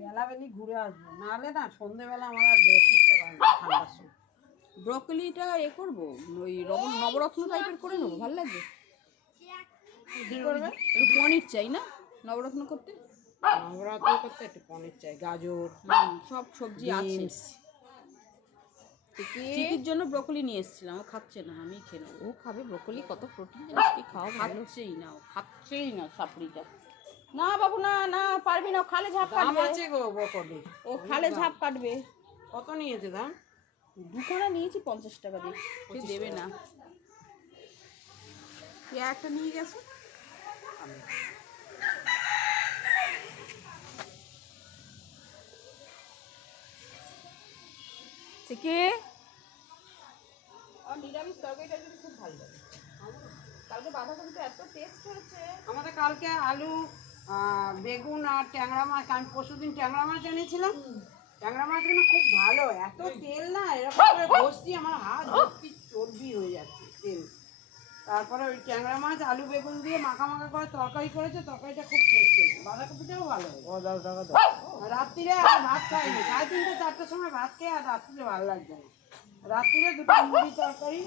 বেলাবেলি ঘুরে আসবো, নাহলে না সন্ধ্যেবেলা আমার আর বেরোতে ইচ্ছা করে না ঠান্ডার সময়। ব্রকলিটা করবো, ওই নবরত্ন টাইপের করে নেবো, ভালো লাগবে। কি করবে? একটু পনির চাই না নবরত্ন করতে? নবরাত্রি করতে একটু পনির চাই, গাজর, সব সবজি আছে। চিকির চিকির জন্য ব্রকলি নিয়ে এসেছিলাম, ও খাচ্ছে না, আমি খেয়ে নেবো। ও খাবে ব্রকলি, কত প্রোটিন জিনিস, কি খাওয়া খাচ্ছেই না, ও খাচ্ছেই না সাপড়িটা। না বাবু না না, পারবি না, ও খালে ঝাঁপ কাটবে। আছে গো ব্রকলি, ও খালে ঝাঁপ কাটবে। কত নিয়েছে দাম? 2 কোনা নিয়েছি 50 টাকা দিয়ে, সে দেবে না। কে একটা নিয়ে গেছে? চিকি আর নিরামিষ তরকারিটা কিন্তু খুব ভালো লাগে। কালকে বাঁধাকপিটা এত টেস্ট হয়েছে। আমাদের কালকে আলু, বেগুন আর ট্যাংরা মাছ, আমি পরশুদিন ট্যাংরা মাছ এনেছিলাম। ট্যাংরা মাছগুলো খুব ভালো, এত তেল না, এরকম করে ঘষছি আমার হাত ভর্তি চর্বি হয়ে যাচ্ছে তেল। তারপরে ওই ট্যাংরা মাছ আলু বেগুন দিয়ে মাখা মাখা করে তরকারি করেছে, তরকারিটা খুব টেস্ট হয়েছে, বাঁধাকপিটাও ভালো হয়েছে। রাত্রিরে আর ভাত খাইনি, 3:30 4টার সময় ভাত খেয়ে আর রাত্রিরে ভালো লাগছে না। রাত্রিরে 2টা মুড়ি তরকারি,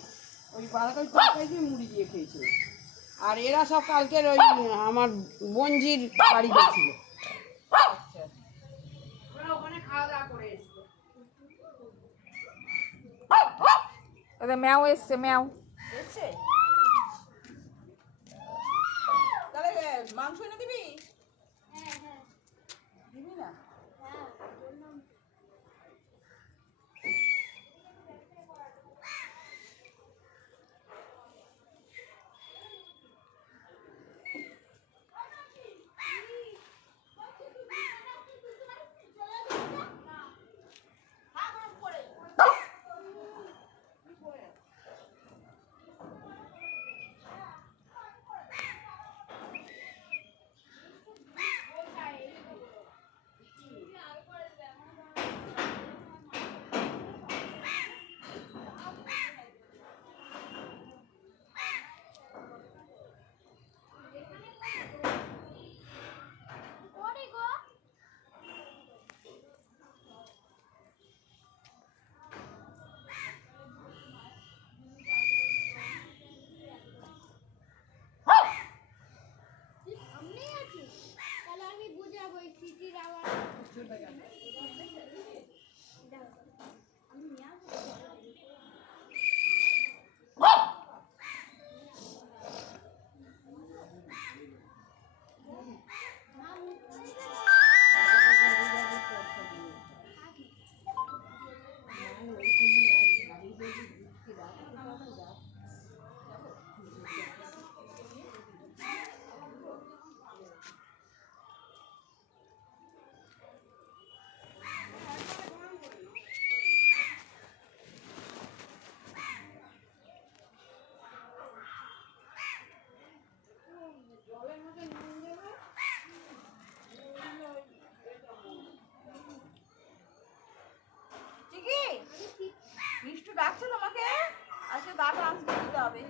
ওই বাঁধাকপি তরকারি দিয়ে মুড়ি দিয়ে খেয়েছিল। আর এরা সব কালকের ওই আমার বঞ্জির বাড়ি গেছিল, ওরা ওখানে খাওয়া দাওয়া করে এসছে। ওদের ম্যাও এসছে, ম্যাও এসছে তাহলে মাংস এনে দিবি? দিবি না? মিষ্টু ডাকছে তোমাকে, আজকে দাঁত আঁচড়ে দিতে হবে।